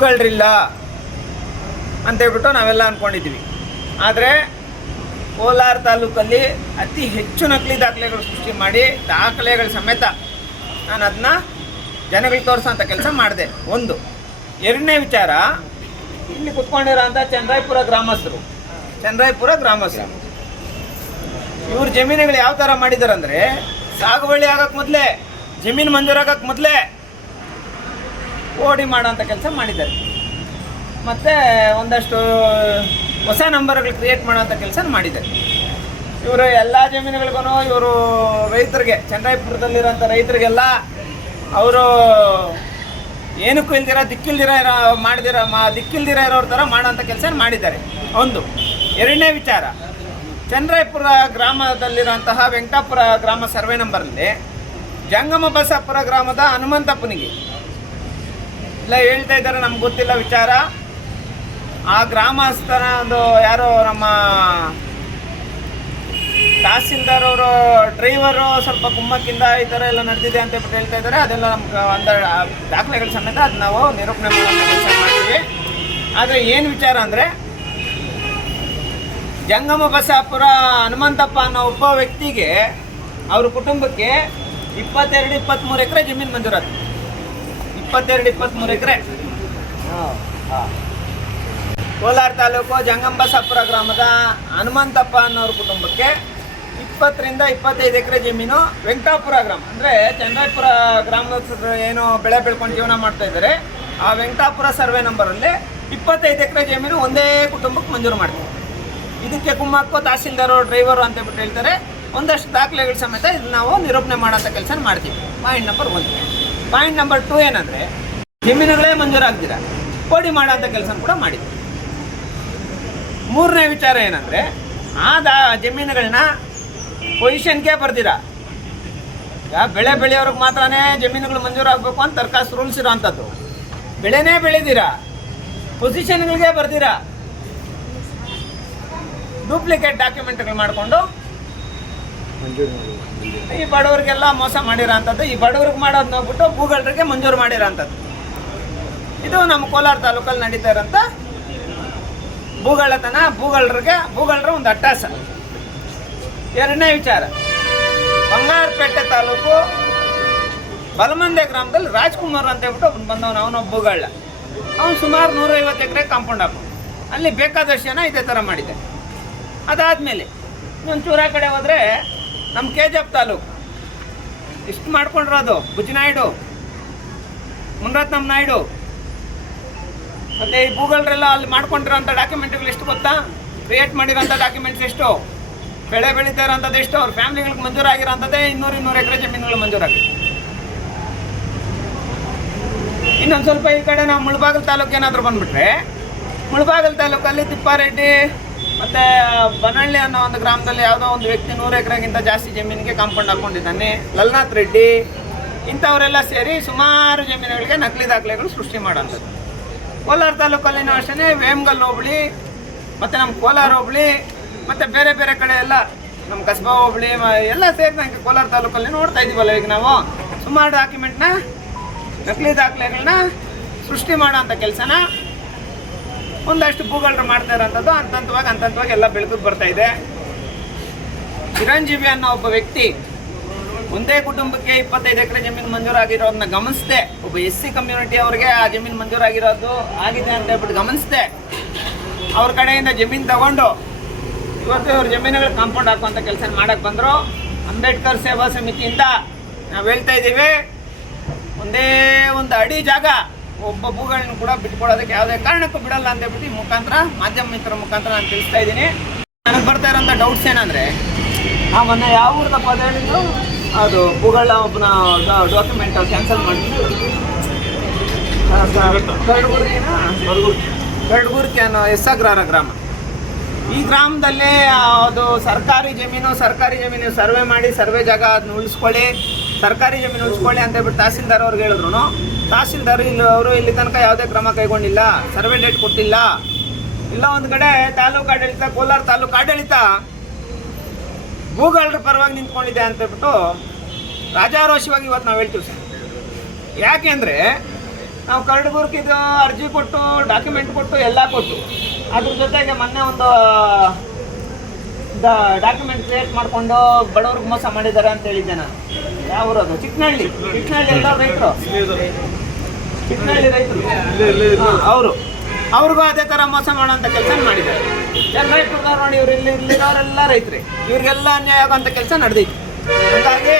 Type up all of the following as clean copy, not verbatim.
ಭೂಗಳರಿಲ್ಲ ಅಂತೇಳ್ಬಿಟ್ಟು ನಾವೆಲ್ಲ ಅಂದ್ಕೊಂಡಿದ್ವಿ. ಆದರೆ ಕೋಲಾರ ತಾಲೂಕಲ್ಲಿ ಅತಿ ಹೆಚ್ಚು ನಕಲಿ ದಾಖಲೆಗಳು ಸೃಷ್ಟಿ ಮಾಡಿ ದಾಖಲೆಗಳ ಸಮೇತ ನಾನು ಅದನ್ನ ಜನಗಳಿಗೆ ತೋರಿಸೋಂಥ ಕೆಲಸ ಮಾಡಿದೆ. ಒಂದು. ಎರಡನೇ ವಿಚಾರ, ಇಲ್ಲಿ ಕುತ್ಕೊಂಡಿರೋ ಅಂಥ ಚಂದ್ರಾಯಪುರ ಗ್ರಾಮಸ್ಥರು ಇವ್ರ ಜಮೀನುಗಳು ಯಾವ ಥರ ಮಾಡಿದ್ದಾರೆ ಅಂದರೆ, ಸಾಗುವಳಿ ಆಗೋಕ್ಕೆ ಮೊದಲೇ, ಜಮೀನು ಮಂಜೂರಾಗಕ್ಕೆ ಮೊದಲೇ ಓಡಿ ಮಾಡೋಂಥ ಕೆಲಸ ಮಾಡಿದ್ದಾರೆ. ಮತ್ತು ಒಂದಷ್ಟು ಹೊಸ ನಂಬರ್ಗಳು ಕ್ರಿಯೇಟ್ ಮಾಡೋಂಥ ಕೆಲಸ ಮಾಡಿದ್ದಾರೆ. ಇವರು ಎಲ್ಲ ಜಮೀನುಗಳಿಗೂ ಇವರು ರೈತರಿಗೆ, ಚಂದ್ರಾಯಪುರದಲ್ಲಿರೋಂಥ ರೈತರಿಗೆಲ್ಲ ಅವರು ಏನಕ್ಕೂ ದಿಕ್ಕಿಲ್ದಿರ ಇರೋರ ಥರ ಮಾಡೋಂಥ ಕೆಲಸ ಮಾಡಿದ್ದಾರೆ. ಒಂದು. ಎರಡನೇ ವಿಚಾರ, ಚಂದ್ರಾಯಪುರ ಗ್ರಾಮದಲ್ಲಿರೋಂತಹ ವೆಂಕಟಾಪುರ ಗ್ರಾಮ ಸರ್ವೆ ನಂಬರಲ್ಲಿ ಜಂಗಮ ಬಸಾಪುರ ಗ್ರಾಮದ ಹನುಮಂತಪ್ಪನಿಗೆ ಇಲ್ಲ ಹೇಳ್ತಾ ಇದ್ದಾರೆ, ನಮ್ಗೆ ಗೊತ್ತಿಲ್ಲ ವಿಚಾರ. ಆ ಗ್ರಾಮಸ್ಥರ ಒಂದು ಯಾರೋ ನಮ್ಮ ತಹಸೀಲ್ದಾರ್ ಅವರು ಡ್ರೈವರು ಸ್ವಲ್ಪ ಕುಮ್ಮಕ್ಕಿಂದ ಈ ಥರ ಎಲ್ಲ ನಡೆದಿದೆ ಅಂತ ಹೇಳ್ತಾ ಇದ್ದಾರೆ. ಅದೆಲ್ಲ ನಮ್ಗೆ ಒಂದು ದಾಖಲೆಗಳ ಸಮೇತ ಅದು ನಾವು ನಿರೂಪಣೆ ಮಾಡೋಂಥ ಕೆಲಸ ಮಾಡ್ತೀವಿ. ಆದರೆ ಏನು ವಿಚಾರ ಅಂದರೆ, ಜಂಗಮ ಬಸಾಪುರ ಹನುಮಂತಪ್ಪ ಅನ್ನೋ ಒಬ್ಬ ವ್ಯಕ್ತಿಗೆ, ಅವ್ರ ಕುಟುಂಬಕ್ಕೆ 22-23 ಎಕರೆ ಜಮೀನು ಮಂಜೂರಾತು. 22-23 ಎಕರೆ. ಕೋಲಾರ ತಾಲೂಕು ಜಂಗಮ ಬಸಾಪುರ ಗ್ರಾಮದ ಹನುಮಂತಪ್ಪ ಅನ್ನೋರ ಕುಟುಂಬಕ್ಕೆ 20-25 ಎಕರೆ ಜಮೀನು ವೆಂಕಟಾಪುರ ಗ್ರಾಮ, ಅಂದರೆ ಚಂದ್ರಾಯಪುರ ಗ್ರಾಮದ ಏನು ಬೆಳೆ ಬೆಳ್ಕೊಂಡು ಜೀವನ ಮಾಡ್ತಾ ಇದ್ದಾರೆ, ಆ ವೆಂಕಟಾಪುರ ಸರ್ವೆ ನಂಬರಲ್ಲಿ 25 ಎಕರೆ ಜಮೀನು ಒಂದೇ ಕುಟುಂಬಕ್ಕೆ ಮಂಜೂರು ಮಾಡ್ತೀವಿ. ಇದಕ್ಕೆ ಕುಮ್ಮಕ್ಕೋ ತಹಸೀಲ್ದಾರು ಡ್ರೈವರು ಅಂತ ಹೇಳ್ತಾರೆ. ಒಂದಷ್ಟು ದಾಖಲೆಗಳ ಸಮೇತ ಇದು ನಾವು ನಿರೂಪಣೆ ಮಾಡೋಂಥ ಕೆಲಸ ಮಾಡ್ತೀವಿ. Point number 1. ಪಾಯಿಂಟ್ ನಂಬರ್ 2 ಏನಂದರೆ, ಜಮೀನುಗಳೇ ಮಂಜೂರಾಗ್ದಿರ ಕೋಡಿ ಮಾಡೋಂಥ ಕೆಲಸ ಕೂಡ ಮಾಡಿದ್ವಿ. ಮೂರನೇ ವಿಚಾರ ಏನಂದರೆ, ಆ ಜಮೀನುಗಳನ್ನ ಪೊಸಿಷನ್ಗೆ ಬರ್ದಿರ. ಬೆಳೆ ಬೆಳೆಯೋರಿಗೆ ಮಾತ್ರನೇ ಜಮೀನುಗಳು ಮಂಜೂರಾಗಬೇಕು ಅಂತ ದರ್ಖಾಸ್ತು ರೂಲ್ಸ್ ಇರೋವಂಥದ್ದು. ಬೆಳೆನೇ ಬೆಳೆದಿರ, ಪೊಸಿಷನ್ಗಳಿಗೆ ಬರ್ದಿರ, ಡೂಪ್ಲಿಕೇಟ್ ಡಾಕ್ಯುಮೆಂಟ್ಗಳು ಮಾಡಿಕೊಂಡು ಈ ಬಡವರಿಗೆಲ್ಲ ಮೋಸ ಮಾಡಿರೋ ಅಂಥದ್ದು. ಈ ಬಡವ್ರಿಗೆ ಮಾಡೋದು ನೋಡ್ಬಿಟ್ಟು ಭೂಗಳರಿಗೆ ಮಂಜೂರು ಮಾಡಿರೋ ಅಂಥದ್ದು. ಇದು ನಮ್ಮ ಕೋಲಾರ ತಾಲೂಕಲ್ಲಿ ನಡೀತಾ ಇರೋಂಥ ಭೂಗಳರ ಒಂದು ಅಟ್ಟಾಸ. ಎರಡನೇ ವಿಚಾರ, ಬಂಗಾರಪೇಟೆ ತಾಲೂಕು ಬಲಮಂದೆ ಗ್ರಾಮದಲ್ಲಿ ರಾಜ್ಕುಮಾರ್ ಅಂತ ಹೇಳ್ಬಿಟ್ಟು ಒಬ್ಬನು ಬಂದವನು. ಅವನೊಬ್ಬ ಭೂಗಳ, ಅವನು ಸುಮಾರು 150 ಎಕರೆ ಕಾಂಪೌಂಡ್ ಹಾಕೊಂಡು ಅಲ್ಲಿ ಬೇಕಾದಷ್ಟು ಜನ ಇದೇ ಥರ ಮಾಡಿದೆ. ಅದಾದಮೇಲೆ ಒಂಚೂರ ಕಡೆ ಹೋದರೆ ನಮ್ಮ KGF ತಾಲೂಕು ಇಷ್ಟು ಮಾಡ್ಕೊಂಡಿರೋದು ಬುಜ್ಜಿನಾಯ್ಡು, ಮುನರತ್ನಂ ನಾಯ್ಡು ಮತ್ತು ಈ ಭೂಗಳರೆಲ್ಲ ಅಲ್ಲಿ ಮಾಡ್ಕೊಂಡಿರೋಂಥ ಡಾಕ್ಯುಮೆಂಟ್ಗಳು ಎಷ್ಟು ಗೊತ್ತಾ? ಕ್ರಿಯೇಟ್ ಮಾಡಿರೋಂಥ ಡಾಕ್ಯುಮೆಂಟ್ಸ್ ಎಷ್ಟು, ಬೆಳೆ ಬೆಳೀತಾ ಇರೋಂಥದ್ದು ಎಷ್ಟು, ಅವ್ರ ಫ್ಯಾಮಿಲಿಗಳಿಗೆ ಮಂಜೂರಾಗಿರೋಂಥದ್ದೇ 200 ಎಕರೆ ಜಮೀನುಗಳು ಮಂಜೂರಾಗಿದೆ. ಇನ್ನೊಂದು ಸ್ವಲ್ಪ ಈ ಕಡೆ ನಾವು ಮುಳಬಾಗಿಲು ತಾಲೂಕು ಏನಾದರೂ ಬಂದುಬಿಟ್ರೆ, ಮುಳಬಾಗಿಲು ತಾಲೂಕಲ್ಲಿ ತಿಪ್ಪಾರೆಡ್ಡಿ ಮತ್ತು ಬನಹಳ್ಳಿ ಅನ್ನೋ ಒಂದು ಗ್ರಾಮದಲ್ಲಿ ಯಾವುದೋ ಒಂದು ವ್ಯಕ್ತಿ 100 ಎಕರೆಗಿಂತ ಜಾಸ್ತಿ ಜಮೀನಿಗೆ ಕಾಂಪೌಂಡ್ ಹಾಕ್ಕೊಂಡಿದ್ದಾನೆ. ಲಲ್ನಾಥ್ ರೆಡ್ಡಿ ಇಂಥವರೆಲ್ಲ ಸೇರಿ ಸುಮಾರು ಜಮೀನುಗಳಿಗೆ ನಕಲಿ ದಾಖಲೆಗಳು ಸೃಷ್ಟಿ ಮಾಡೋಂಥದ್ದು. ಕೋಲಾರ ತಾಲೂಕಲ್ಲಿನೂ ಅಷ್ಟೇ ವೇಮಗಲ್ ಹೋಬಳಿ ಮತ್ತು ನಮ್ಮ ಕೋಲಾರ ಹೋಬಳಿ ಮತ್ತು ಬೇರೆ ಬೇರೆ ಕಡೆ ಎಲ್ಲ ನಮ್ಮ ಕಸ್ಬಾ ಹೋಬಳಿ ಎಲ್ಲ ಸೇರಿ ನನಗೆ ಕೋಲಾರ ತಾಲೂಕಲ್ಲಿ ನೋಡ್ತಾ ಇದ್ದೀವಲ್ಲ ಈಗ ನಾವು ಸುಮಾರು ನಕಲಿ ದಾಖಲೆಗಳನ್ನ ಸೃಷ್ಟಿ ಮಾಡೋಂಥ ಕೆಲಸನ ಒಂದಷ್ಟು ಭೂಗಳರು ಮಾಡ್ತಾ ಇರೋಂಥದ್ದು ಹಂತವಾಗಿ ಎಲ್ಲ ಬೆಳಕಿಗೆ ಬರ್ತಾ ಇದೆ. ಚಿರಂಜೀವಿ ಅನ್ನೋ ಒಬ್ಬ ವ್ಯಕ್ತಿ ಒಂದೇ ಕುಟುಂಬಕ್ಕೆ 25 ಎಕರೆ ಜಮೀನು ಮಂಜೂರಾಗಿರೋದನ್ನ ಗಮನಿಸದೆ, ಒಬ್ಬ SC ಕಮ್ಯುನಿಟಿ ಅವ್ರಿಗೆ ಆ ಜಮೀನು ಮಂಜೂರಾಗಿರೋದು ಆಗಿದೆ ಅಂತ ಹೇಳ್ಬಿಟ್ಟು ಗಮನಿಸದೆ ಅವ್ರ ಕಡೆಯಿಂದ ಜಮೀನು ತಗೊಂಡು ಇವತ್ತು ಇವ್ರ ಜಮೀನುಗಳು ಕಾಂಪೌಂಡ್ ಹಾಕುವಂಥ ಕೆಲಸ ಮಾಡೋಕ್ಕೆ ಬಂದರು. ಅಂಬೇಡ್ಕರ್ ಸೇವಾ ಸಮಿತಿಯಿಂದ ನಾವು ಹೇಳ್ತಾ ಇದ್ದೀವಿ, ಒಂದೇ ಒಂದು ಅಡಿ ಜಾಗ ಒಬ್ಬ ಭೂಗಳನ್ನ ಕೂಡ ಬಿಟ್ಕೊಡೋದಕ್ಕೆ ಯಾವುದೇ ಕಾರಣಕ್ಕೂ ಬಿಡಲ್ಲ ಅಂತ ಹೇಳ್ಬಿಟ್ಟು ಈ ಮುಖಾಂತರ, ಮಾಧ್ಯಮ ಮಿತ್ರರ ಮುಖಾಂತರ ನಾನು ತಿಳಿಸ್ತಾ ಇದ್ದೀನಿ. ನನಗೆ ಬರ್ತಾ ಇರೋಂಥ ಡೌಟ್ಸ್ ಏನಂದರೆ, ಆ ಮೊನ್ನೆ ಯಾವ ಊರದ ಪದ ಹೇಳಿದ್ರು, ಅದು ಭೂಗಳ ಒಬ್ಬನ ಡಾಕ್ಯುಮೆಂಟ್ ಕ್ಯಾನ್ಸಲ್ ಮಾಡಿದ್ರು. ಕರಡಗುರ್ಕಿ ಅನ್ನೋ ಎಸ್ಸಾಗ್ರಹಾರ ಗ್ರಾಮ. ಈ ಗ್ರಾಮದಲ್ಲಿ ಅದು ಸರ್ಕಾರಿ ಜಮೀನು ಸರ್ವೆ ಮಾಡಿ ಸರ್ವೆ ಜಾಗ ಅದನ್ನ ಉಳಿಸ್ಕೊಳ್ಳಿ, ಸರ್ಕಾರಿ ಜಮೀನು ಉಳಿಸ್ಕೊಳ್ಳಿ ಅಂತ ಹೇಳ್ಬಿಟ್ಟು ತಹಸೀಲ್ದಾರ್ ಅವ್ರಿಗೆ ಹೇಳಿದ್ರು. ತಹಸೀಲ್ದಾರ್ ಅವರು ಇಲ್ಲಿ ತನಕ ಯಾವುದೇ ಕ್ರಮ ಕೈಗೊಂಡಿಲ್ಲ, ಸರ್ವೆ ಡೇಟ್ ಕೊಟ್ಟಿಲ್ಲ. ಇಲ್ಲ ಒಂದು ಕಡೆ ತಾಲೂಕು ಆಡಳಿತ, ಕೋಲಾರ ತಾಲೂಕು ಆಡಳಿತ ಭೂಗಳರ ಪರವಾಗಿ ನಿಂತ್ಕೊಂಡಿದೆ ಅಂತ ಹೇಳ್ಬಿಟ್ಟು ರಾಜಾರೋಷವಾಗಿ ಇವತ್ತು ನಾವು ಹೇಳ್ತೀವಿ ಸರ್. ಯಾಕೆ ಅಂದರೆ ನಾವು ಕರಡುಗೋರ್ಗೆ ಇದು ಅರ್ಜಿ ಕೊಟ್ಟು ಡಾಕ್ಯುಮೆಂಟ್ ಕೊಟ್ಟು ಎಲ್ಲ ಕೊಟ್ಟು ಅದ್ರ ಜೊತೆಗೆ ಮೊನ್ನೆ ಒಂದು ಡಾಕ್ಯುಮೆಂಟ್ ಕ್ರಿಯೇಟ್ ಮಾಡಿಕೊಂಡು ಬಡವ್ರಿಗೆ ಮೋಸ ಮಾಡಿದ್ದಾರೆ ಅಂತ ಹೇಳಿದ್ದೆ ನಾನು. ಯಾವ ಊರದು? ಚಿಕ್ಕನಹಳ್ಳಿ ಎಲ್ಲ ರೈತರು, ಚಿಕ್ಕನಹಳ್ಳಿ ರೈತರು ಅವ್ರಿಗೂ ಅದೇ ಥರ ಮೋಸ ಮಾಡೋಂಥ ಕೆಲಸ ಮಾಡಿದ್ದಾರೆ. ಜನರೇಟ್ರದವ್ರು ನೋಡಿ, ಇವ್ರು ಇಲ್ಲಿರೋರೆಲ್ಲ ರೈತರೇ, ಇವ್ರಿಗೆಲ್ಲ ಅನ್ಯಾಯ ಆಗೋಂಥ ಕೆಲಸ ನಡೆದೈತಿ. ಹಾಗಾಗಿ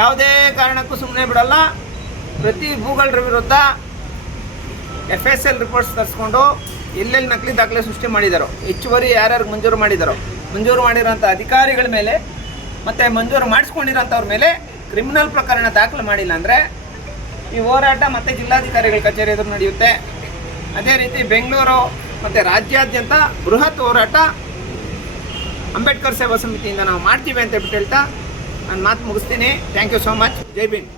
ಯಾವುದೇ ಕಾರಣಕ್ಕೂ ಸುಮ್ಮನೆ ಬಿಡಲ್ಲ. ಪ್ರತಿ ಭೂಗಳರ ವಿರುದ್ಧ FSL ರಿಪೋರ್ಟ್ಸ್ ತರಿಸ್ಕೊಂಡು ಎಲ್ಲೆಲ್ಲಿ ನಕಲಿ ದಾಖಲೆ ಸೃಷ್ಟಿ ಮಾಡಿದಾರೋ, ಹೆಚ್ಚುವರಿ ಯಾರ್ಯಾರು ಮಂಜೂರು ಮಾಡಿದಾರೋ, ಮಂಜೂರು ಮಾಡಿರೋಂಥ ಅಧಿಕಾರಿಗಳ ಮೇಲೆ ಮತ್ತು ಮಂಜೂರು ಮಾಡಿಸ್ಕೊಂಡಿರೋಂಥವ್ರ ಮೇಲೆ ಕ್ರಿಮಿನಲ್ ಪ್ರಕರಣ ದಾಖಲೆ ಮಾಡಿಲ್ಲ ಅಂದರೆ ಈ ಹೋರಾಟ ಮತ್ತು ಜಿಲ್ಲಾಧಿಕಾರಿಗಳ ಕಚೇರಿ ಎದುರು ನಡೆಯುತ್ತೆ. ಅದೇ ರೀತಿ ಬೆಂಗಳೂರು ಮತ್ತು ರಾಜ್ಯಾದ್ಯಂತ ಬೃಹತ್ ಹೋರಾಟ ಅಂಬೇಡ್ಕರ್ ಸೇವಾ ಸಮಿತಿಯಿಂದ ನಾವು ಮಾಡ್ತೀವಿ ಅಂತ ಹೇಳ್ತಾ ನಾನು ಮಾತು ಮುಗಿಸ್ತೀನಿ. Thank you so much. Jai Bhim.